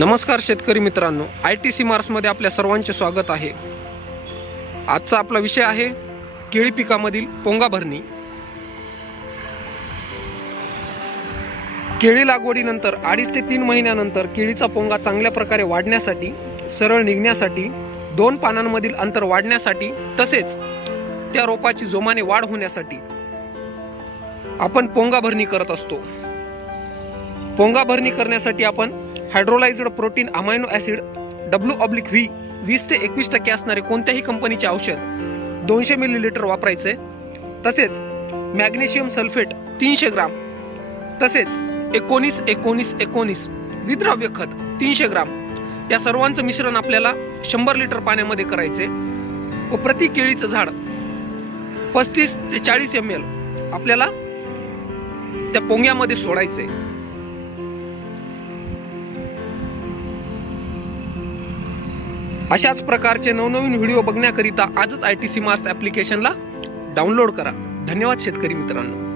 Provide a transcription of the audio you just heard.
नमस्कार शेतकरी मित्रांनो, ITC मार्समध्ये आपल्या सर्वांचे स्वागत आहे। आजचा आपला विषय आहे केळी पिकामधील पोंगा भरणी। केळी लागवडीनंतर 2.5 ते 3 महिन्यानंतर केळीचा पोंगा चांगल्या प्रकारे वाढण्यासाठी, सरळ निघण्यासाठी, 2 पानांमधील अंतर वाढण्यासाठी तसेच त्या रोपाची जोमाने वाढ होण्यासाठी आपण पोंगा भरणी करत असतो। पोंगा भरणी करण्यासाठी आपण हायड्रोलाइज्ड प्रोटीन अमायनो ॲसिड W/V 20 ते 21% असणारे कोणत्याही कंपनीचे औषध 200 मिलीलिटर वापरायचे। तसेच मॅग्नेशियम सल्फेट 300 ग्राम, तसेच 19-19-19 विद्राव्य खत 300 ग्राम या सर्वांचं मिश्रण आपल्याला 100 लिटर पाण्यामध्ये करायचे व प्रति केळीचं झाड 35 ते 40 ml आपल्याला त्या पोंग्यामध्ये सोडायचे। अशाच प्रकारचे नवनवीन व्हिडिओ बघण्याकरिता आजच ITC मार्स ॲप्लिकेशनला डाउनलोड करा। धन्यवाद शेतकरी मित्रांनो।